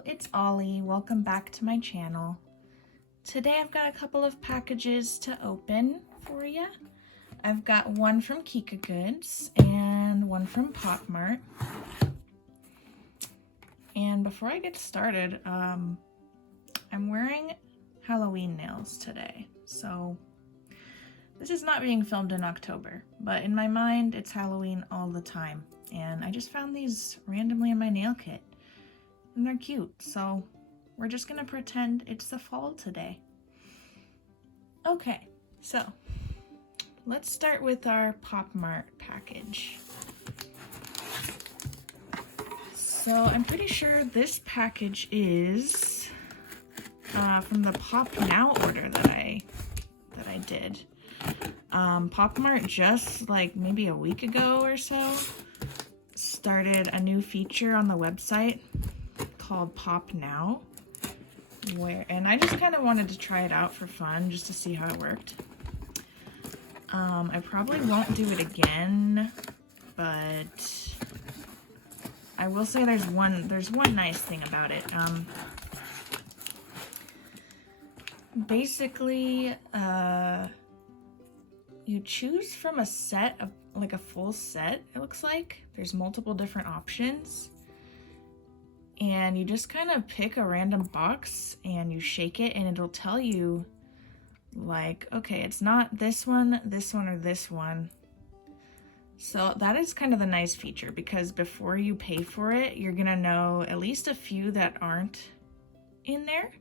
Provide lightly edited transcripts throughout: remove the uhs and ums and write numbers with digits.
Hello, it's Ollie. Welcome back to my channel. Today I've got a couple of packages to open for you. I've got one from KikaGoods and one from Mart. And before I get started, I'm wearing Halloween nails today. So this is not being filmed in October, but in my mind it's Halloween all the time. And I just found these randomly in my nail kit. And they're cute, so we're just gonna pretend it's the fall today. Okay, so let's start with our Mart package. So I'm pretty sure this package is from the Pop Now order that I did. Mart just like maybe a week ago or so started a new feature on the website called Pop Now, and I just kind of wanted to try it out for fun just to see how it worked. I probably won't do it again, but I will say there's one nice thing about it. Basically, you choose from a set of like a full set, it looks like. There's multiple different options. And you just kind of pick a random box and you shake it and it'll tell you like, okay, it's not this one, or this one. So that is kind of the nice feature because before you pay for it, you're gonna know at least a few that aren't in there.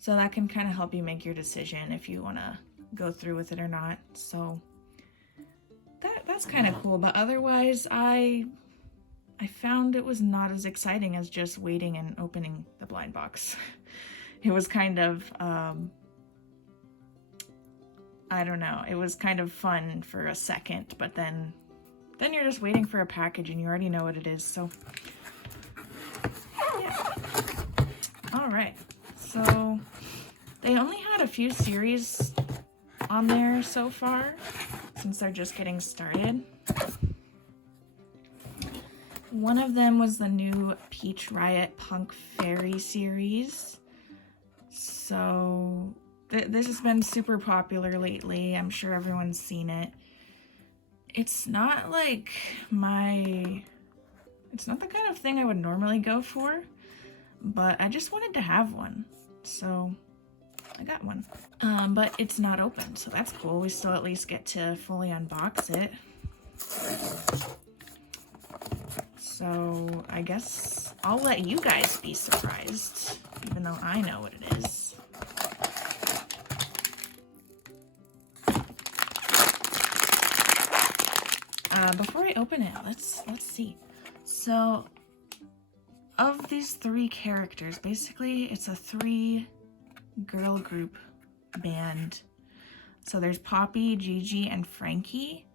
So that can kind of help you make your decision if you wanna go through with it or not. So that's kind of cool, but otherwise I found it was not as exciting as just waiting and opening the blind box. It was kind of, I don't know, it was kind of fun for a second, but then you're just waiting for a package and you already know what it is, so yeah. All right, so they only had a few series on there so far since they're just getting started. One of them was the new Peach Riot Punk Fairy series. So this has been super popular lately. I'm sure everyone's seen it. It's not like it's not the kind of thing I would normally go for, but I just wanted to have one. So I got one. But it's not open, so that's cool. We still at least get to fully unbox it. So I guess I'll let you guys be surprised, even though I know what it is. Before I open it, let's see. So of these three characters, basically it's a 3-girl group band. So there's Poppy, Gigi, and Frankie.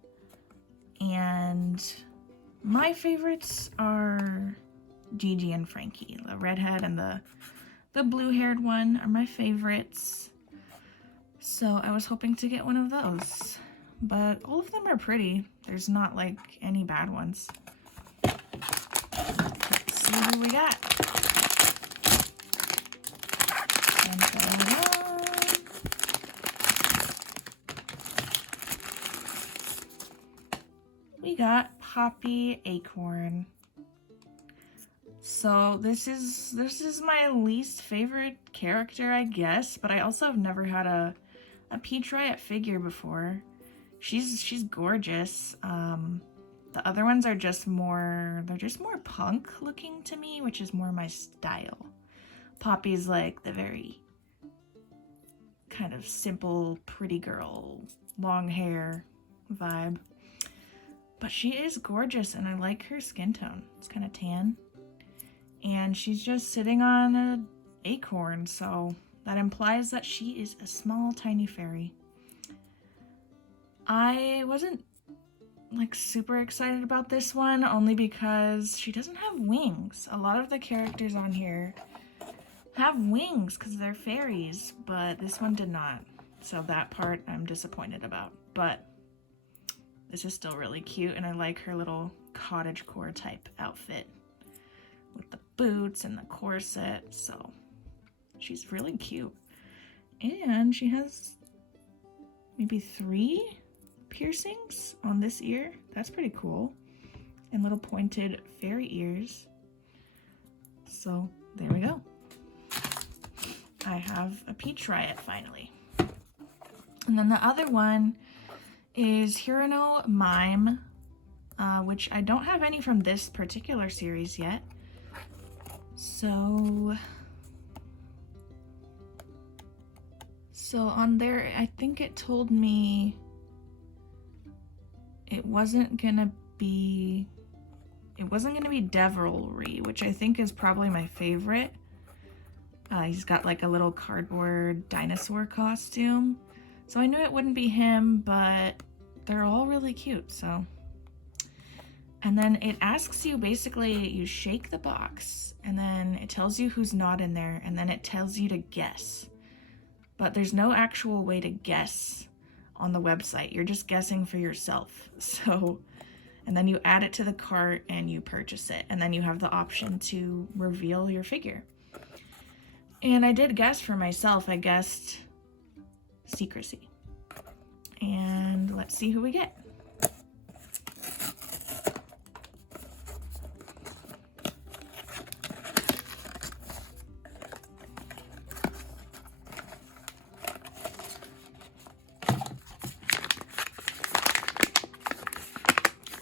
And my favorites are Gigi and Frankie. The redhead and the blue-haired one are my favorites. So I was hoping to get one of those. But all of them are pretty. There's not like any bad ones. Let's see who we got. Dun, dun, dun. We got Poppy Acorn. So this is my least favorite character, I guess, but I also have never had a Peach Riot figure before. She's gorgeous. The other ones are just more punk looking to me, which is more my style. Poppy's like the very kind of simple, pretty girl, long hair vibe. But she is gorgeous and I like her skin tone. It's kind of tan. And she's just sitting on an acorn, so that implies that she is a small, tiny fairy. I wasn't like super excited about this one only because she doesn't have wings. A lot of the characters on here have wings because they're fairies, but this one did not. So that part I'm disappointed about. But this is still really cute, and I like her little cottagecore type outfit with boots and the corset, so she's really cute. And she has maybe 3 piercings on this ear. That's pretty cool. And little pointed fairy ears. So there we go. I have a peach riot finally. And then the other one is Hirano Mime, which I don't have any from this particular series yet. So on there, I think it told me it wasn't gonna be Devilry, which I think is probably my favorite. He's got like a little cardboard dinosaur costume. So I knew it wouldn't be him, but they're all really cute, so. And then it asks you, basically, you shake the box, and then it tells you who's not in there, and then it tells you to guess. But there's no actual way to guess on the website. You're just guessing for yourself. So, and then you add it to the cart and you purchase it, and then you have the option to reveal your figure. And I did guess for myself. I guessed Secrecy. And let's see who we get.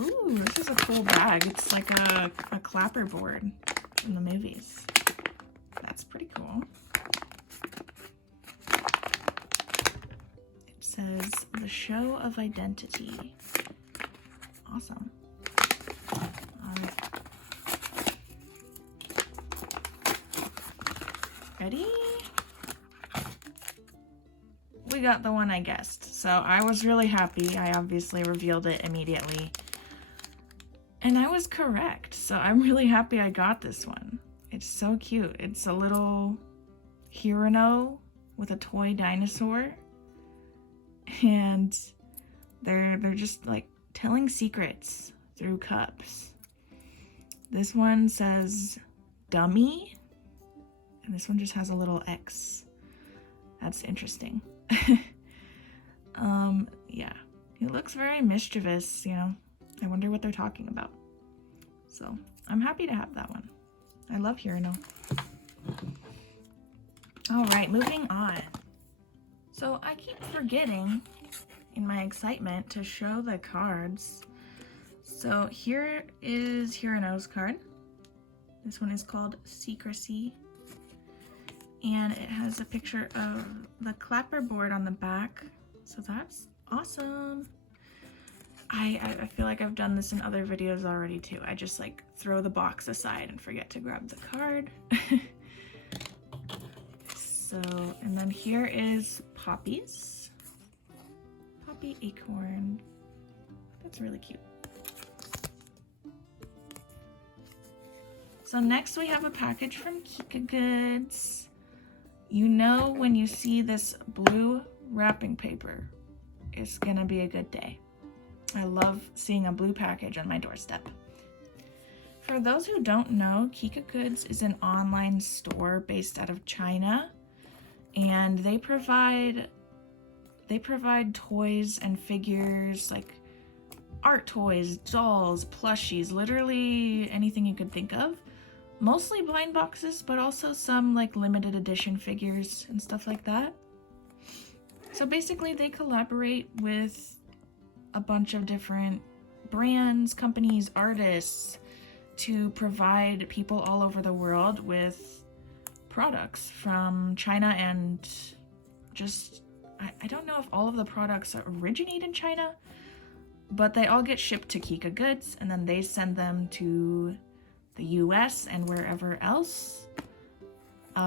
Ooh, this is a cool bag. It's like a clapperboard from the movies. That's pretty cool. It says The Show of Identity. Awesome. All right. Ready? We got the one I guessed. So I was really happy. I obviously revealed it immediately. And I was correct. So I'm really happy I got this one. It's so cute. It's a little Hirano with a toy dinosaur. And they're just like telling secrets through cups. This one says dummy. And this one just has a little X. That's interesting. Yeah. It looks very mischievous, you know. I wonder what they're talking about. So, I'm happy to have that one. I love Hirano. Alright, moving on. So, I keep forgetting, in my excitement, to show the cards. So, here is Hirano's card. This one is called Secrecy. And it has a picture of the clapperboard on the back. So, that's awesome. I feel like I've done this in other videos already too. I just like throw the box aside and forget to grab the card. So, and then here is Poppy's. Poppy Acorn. That's really cute. So next we have a package from KikaGoods. You know when you see this blue wrapping paper, it's gonna be a good day. I love seeing a blue package on my doorstep. For those who don't know, KikaGoods is an online store based out of China, and they provide toys and figures, like art toys, dolls, plushies, literally anything you could think of. Mostly blind boxes, but also some like limited edition figures and stuff like that. So basically they collaborate with a bunch of different brands, companies, artists to provide people all over the world with products from China, and just, I don't know if all of the products originate in China, but they all get shipped to KikaGoods and then they send them to the US and wherever else,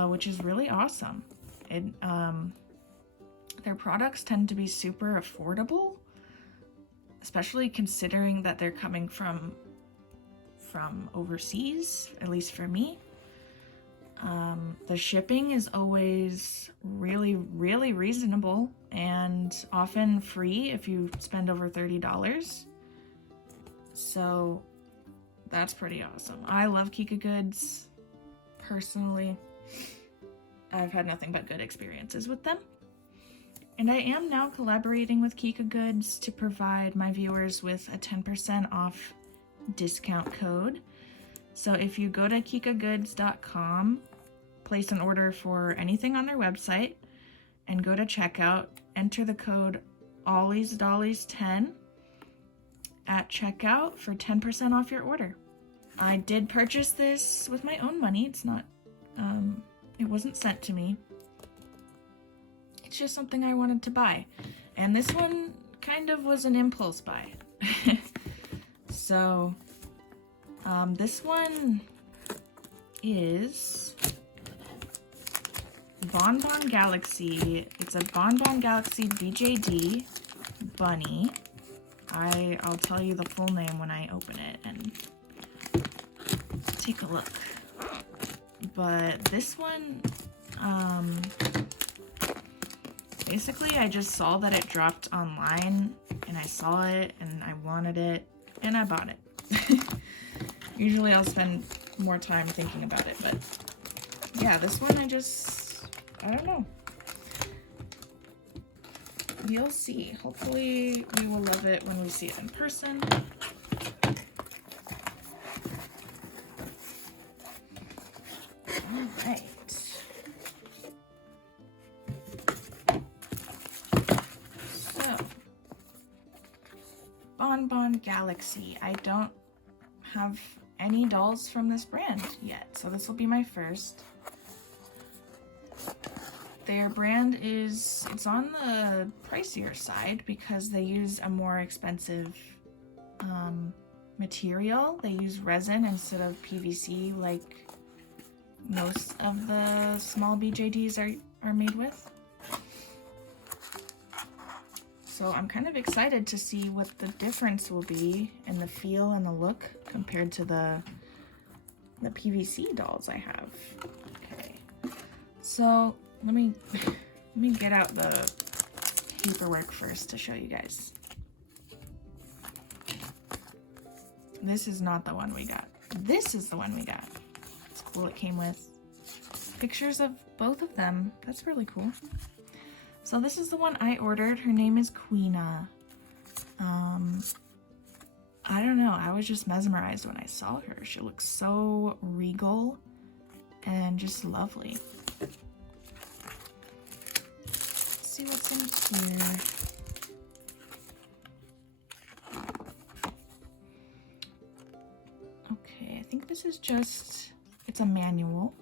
which is really awesome. Their products tend to be super affordable, especially considering that they're coming from overseas, at least for me. The shipping is always really, really reasonable and often free if you spend over $30. So that's pretty awesome. I love KikaGoods. personally, I've had nothing but good experiences with them. And I am now collaborating with KikaGoods to provide my viewers with a 10% off discount code. So if you go to KikaGoods.com, place an order for anything on their website, and go to checkout, enter the code OlliesDollies10 at checkout for 10% off your order. I did purchase this with my own money. It's not, it wasn't sent to me. It's just something I wanted to buy. And this one kind of was an impulse buy. So, this one is Bonbon Galaxy. It's a Bonbon Galaxy BJD bunny. I'll tell you the full name when I open it and take a look. But this one, basically I just saw that it dropped online and I saw it and I wanted it and I bought it. Usually I'll spend more time thinking about it, but yeah, this one I don't know. You'll see. Hopefully we will love it when we see it in person. All right. So, Bonbon Galaxy. I don't have any dolls from this brand yet, so this will be my first. Their brand it's on the pricier side because they use a more expensive material. They use resin instead of PVC like most of the small BJDs are made with. So I'm kind of excited to see what the difference will be in the feel and the look compared to the PVC dolls I have. Okay, so let me get out the paperwork first to show you guys. This is not the one we got. This is the one we got. It's cool. It came with pictures of both of them. That's really cool. So this is the one I ordered. Her name is Queena. I don't know. I was just mesmerized when I saw her. She looks so regal and just lovely. See what's in here. Okay, I think this is just, it's a manual.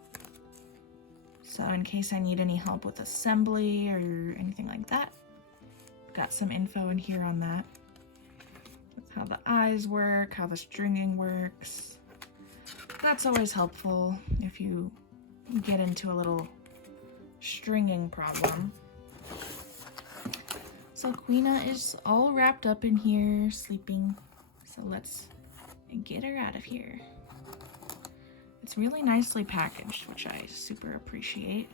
So in case I need any help with assembly or anything like that, got some info in here on that. That's how the eyes work, how the stringing works. That's always helpful if you get into a little stringing problem. So Queena is all wrapped up in here, sleeping. So let's get her out of here. It's really nicely packaged, which I super appreciate.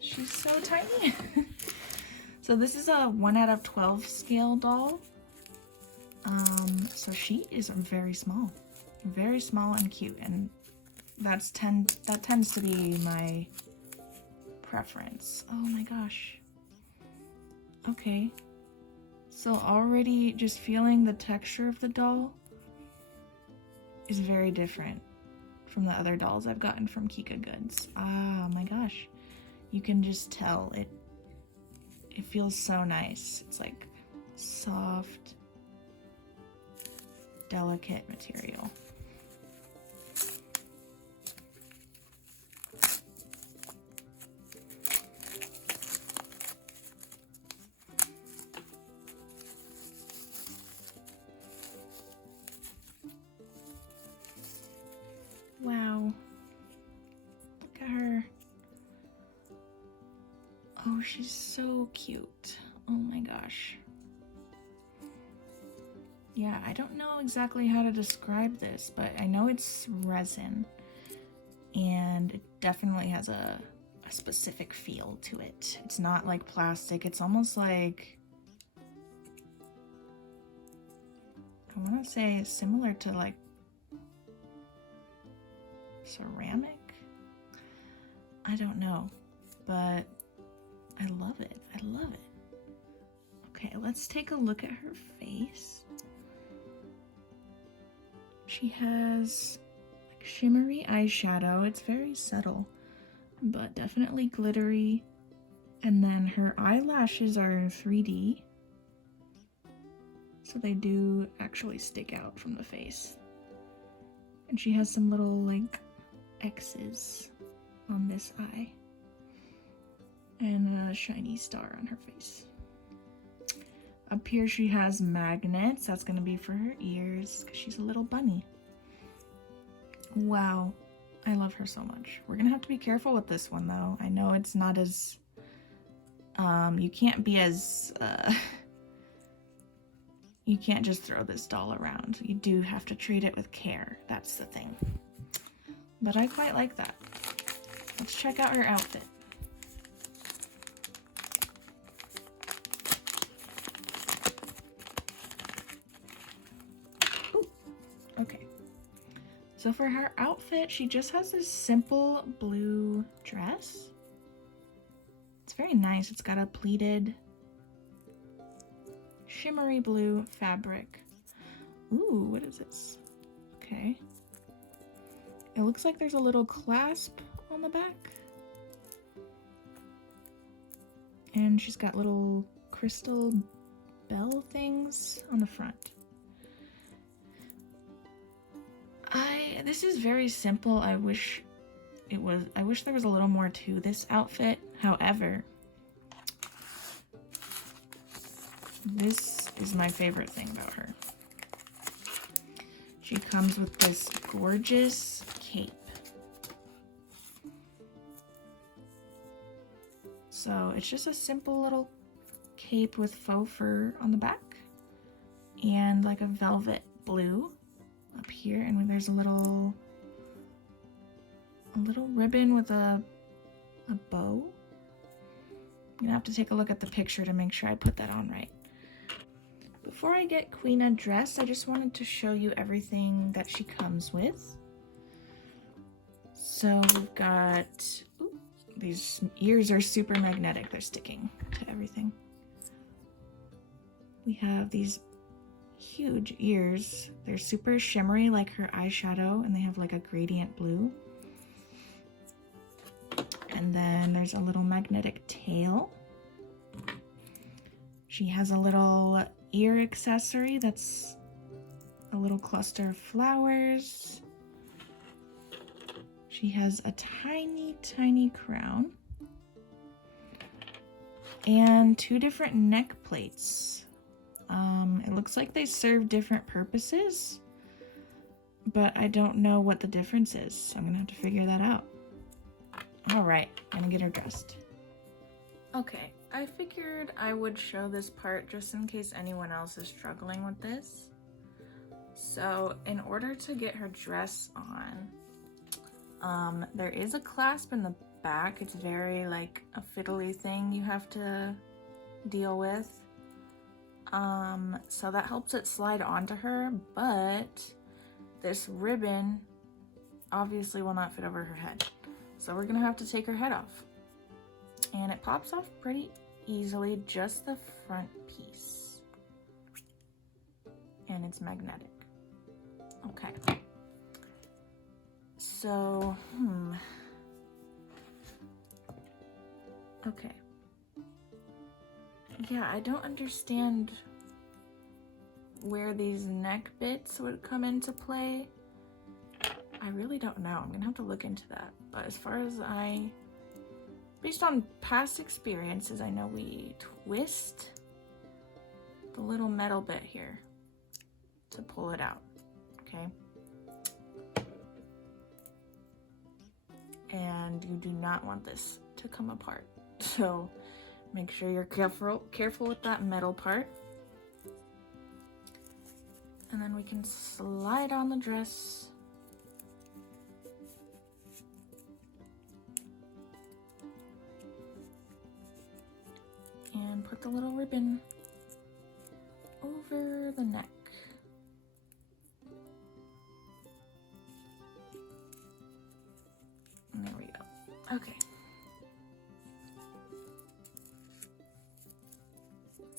She's so tiny. So this is a 1 out of 12 scale doll. So she is very small and cute, and that tends to be my preference. Oh my gosh. Okay. So already just feeling the texture of the doll is very different from the other dolls I've gotten from KikaGoods. Ah, my gosh. You can just tell it feels so nice. It's like soft, delicate material. Wow. Look at her. Oh, she's so cute. Oh my gosh. Yeah, I don't know exactly how to describe this, but I know it's resin. And it definitely has a a specific feel to it. It's not like plastic. It's almost like, I want to say similar to like ceramic. I don't know, but I love it. I love it. Okay, let's take a look at her face. She has like shimmery eyeshadow. It's very subtle, but definitely glittery. And then her eyelashes are 3D, so they do actually stick out from the face. And she has some little like X's on this eye and a shiny star on her face. Up here she has magnets. That's gonna be for her ears because she's a little bunny. Wow, I love her so much. We're gonna have to be careful with this one though. I know it's not as you can't be as you can't just throw this doll around. You do have to treat it with care. That's the thing. But I quite like that. Let's check out her outfit. Ooh, okay. So for her outfit, she just has this simple blue dress. It's very nice. It's got a pleated shimmery blue fabric. Ooh, what is this? Okay. It looks like there's a little clasp on the back. And she's got little crystal bell things on the front. This is very simple. I wish there was a little more to this outfit. However, this is my favorite thing about her. She comes with this gorgeous cape. So it's just a simple little cape with faux fur on the back and like a velvet blue up here, and there's a little ribbon with a bow. I'm gonna have to take a look at the picture to make sure I put that on right. Before I get Queena dressed, I just wanted to show you everything that she comes with. So we've got, ooh, these ears are super magnetic. They're sticking to everything. We have these huge ears. They're super shimmery like her eyeshadow, and they have like a gradient blue. And then there's a little magnetic tail. She has a little ear accessory that's a little cluster of flowers. She has a tiny, tiny crown. And 2 different neck plates. It looks like they serve different purposes, but I don't know what the difference is, so I'm gonna have to figure that out. All right, I'm gonna get her dressed. Okay, I figured I would show this part just in case anyone else is struggling with this. So in order to get her dress on, there is a clasp in the back. It's very like a fiddly thing you have to deal with. So that helps it slide onto her, but this ribbon obviously will not fit over her head. So we're gonna have to take her head off. And it pops off pretty easily, just the front piece. And it's magnetic. Okay. So, okay. Yeah, I don't understand where these neck bits would come into play. I really don't know. I'm gonna have to look into that. But as far as based on past experiences, I know we twist the little metal bit here to pull it out, okay? And you do not want this to come apart. So make sure you're careful with that metal part. And then we can slide on the dress. and put the little ribbon over the neck. And there we go. Okay.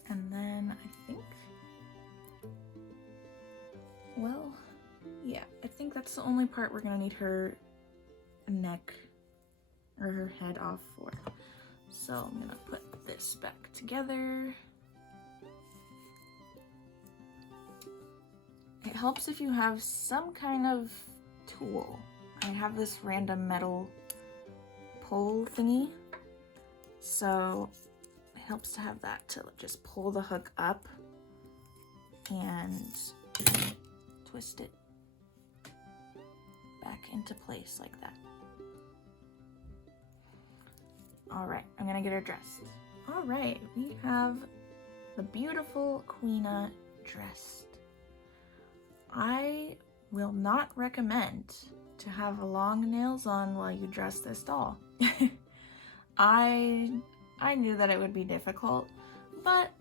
And then I think, well, yeah, I think that's the only part we're gonna need her neck or her head off for. So I'm gonna put this back together. It helps if you have some kind of tool. I have this random metal pull thingy, so it helps to have that to just pull the hook up and twist it back into place like that. All right, I'm gonna get her dressed. All right, we have the beautiful Queena dressed. I will not recommend to have long nails on while you dress this doll. I knew that it would be difficult, but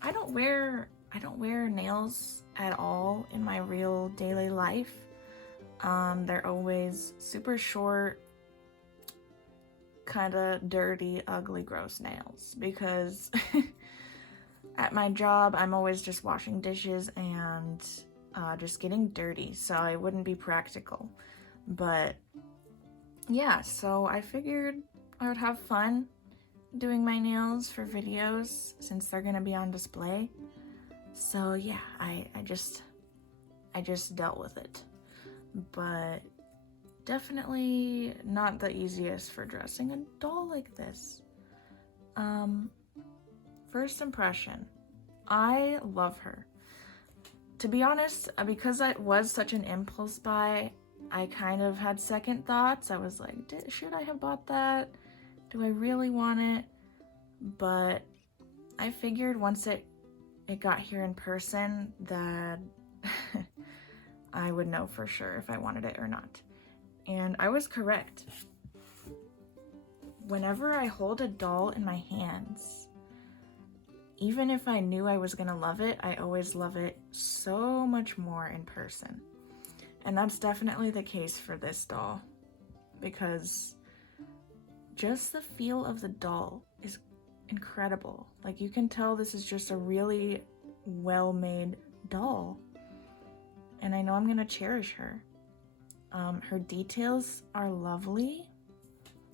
I don't wear nails at all in my real daily life. They're always super short, kind of dirty, ugly, gross nails because at my job I'm always just washing dishes and just getting dirty, so it wouldn't be practical. But yeah, so I figured I would have fun doing my nails for videos since they're gonna be on display. So yeah, I just dealt with it. But definitely not the easiest for dressing a doll like this. First impression, I love her. To be honest, because it was such an impulse buy, I kind of had second thoughts. I was like, should I have bought that? Do I really want it? But I figured once it got here in person that I would know for sure if I wanted it or not. And I was correct. Whenever I hold a doll in my hands, even if I knew I was gonna love it, I always love it so much more in person. And that's definitely the case for this doll, because just the feel of the doll is incredible. Like, you can tell this is just a really well-made doll. And I know I'm gonna cherish her. Her details are lovely.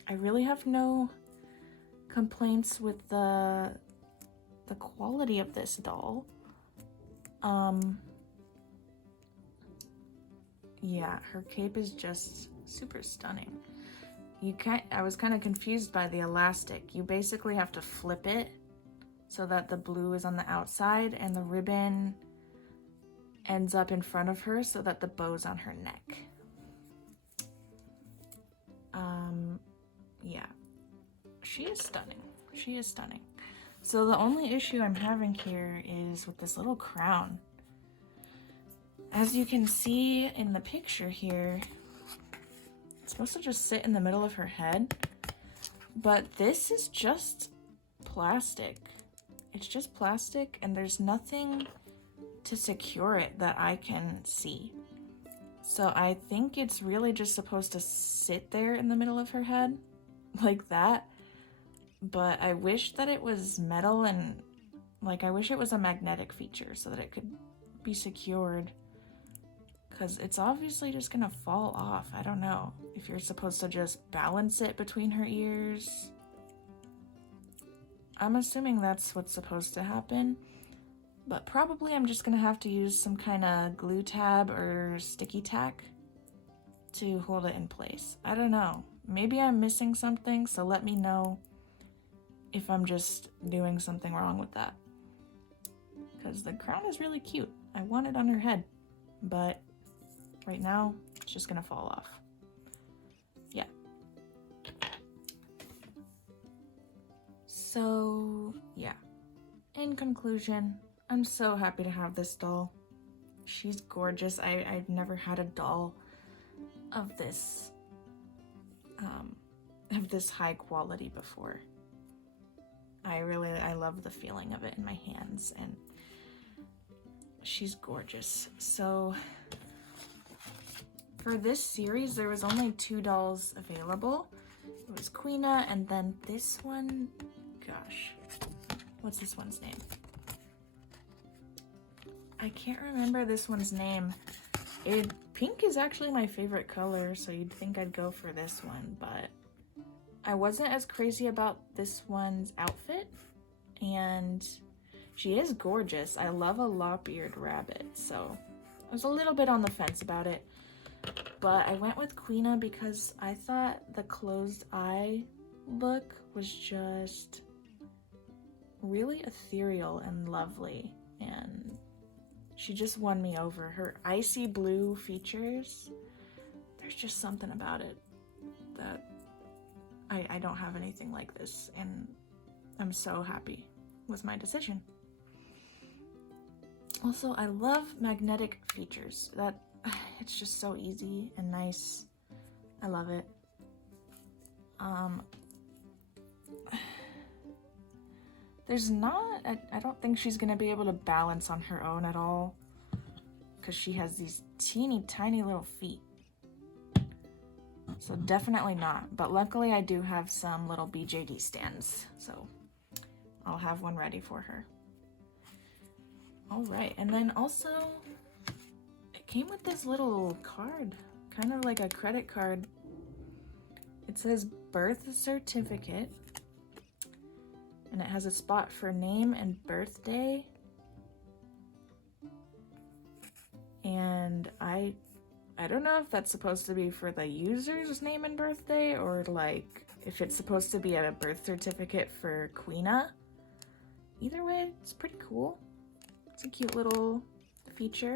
I really have no complaints with the quality of this doll. Yeah, her cape is just super stunning. I was kind of confused by the elastic. You basically have to flip it so that the blue is on the outside and the ribbon ends up in front of her so that the bow's on her neck. Yeah, she is stunning. She is stunning. So the only issue I'm having here is with this little crown. As you can see in the picture here, it's supposed to just sit in the middle of her head, but this is just plastic. It's just plastic and there's nothing to secure it that I can see. So I think it's really just supposed to sit there in the middle of her head like that. But I wish that it was metal and I wish it was a magnetic feature so that it could be secured, because it's obviously just gonna fall off. I don't know if you're supposed to just balance it between her ears. I'm assuming that's what's supposed to happen, but probably I'm just gonna have to use some kind of glue tab or sticky tack to hold it in place. I don't know. Maybe I'm missing something, so let me know if I'm just doing something wrong with that. Because the crown is really cute. I want it on her head, but right now it's just gonna fall off. Yeah. So yeah, in conclusion, I'm so happy to have this doll. She's gorgeous. I've never had a doll of this high quality before. I love the feeling of it in my hands, and she's gorgeous. So for this series, there was only 2 dolls available. It was Queena, and then this one, gosh, what's this one's name? I can't remember this one's name. Pink is actually my favorite color, so you'd think I'd go for this one, but I wasn't as crazy about this one's outfit, and she is gorgeous. I love a lop-eared rabbit, so I was a little bit on the fence about it. But I went with Queena because I thought the closed eye look was just really ethereal and lovely, and she just won me over. Her icy blue features, there's just something about it that I don't have anything like this, and I'm so happy with my decision. Also, I love magnetic features. It's just so easy and nice. I love it. There's not, I don't think she's gonna be able to balance on her own at all, because she has these teeny tiny little feet. So definitely not, but luckily I do have some little BJD stands, so I'll have one ready for her. All right, and then also it came with this little card, kind of like a credit card. It says birth certificate, and it has a spot for name and birthday. And I don't know if that's supposed to be for the user's name and birthday, or like if it's supposed to be a birth certificate for Queena. Either way, it's pretty cool. It's a cute little feature.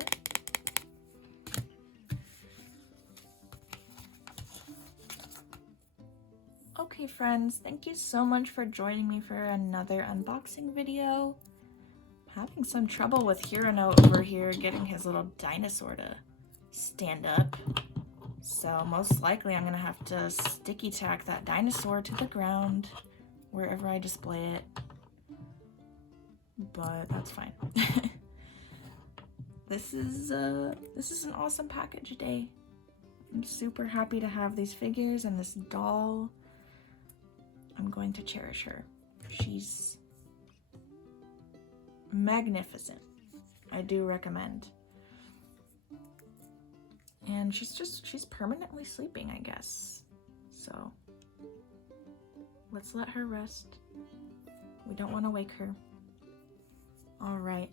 Okay friends, thank you so much for joining me for another unboxing video. I'm having some trouble with Hirano over here getting his little dinosaur to stand up. So most likely I'm gonna have to sticky tack that dinosaur to the ground wherever I display it. But that's fine. This is an awesome package today. I'm super happy to have these figures and this doll. I'm going to cherish her. She's magnificent. I do recommend. And she's permanently sleeping, I guess. So let's let her rest. We don't want to wake her. All right.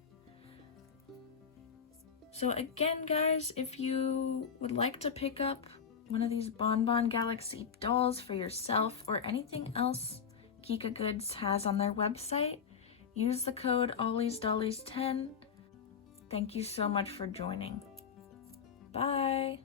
So again, guys, if you would like to pick up one of these Bonbon Galaxy dolls for yourself or anything else KikaGoods has on their website, use the code OlliesDollies10. Thank you so much for joining. Bye!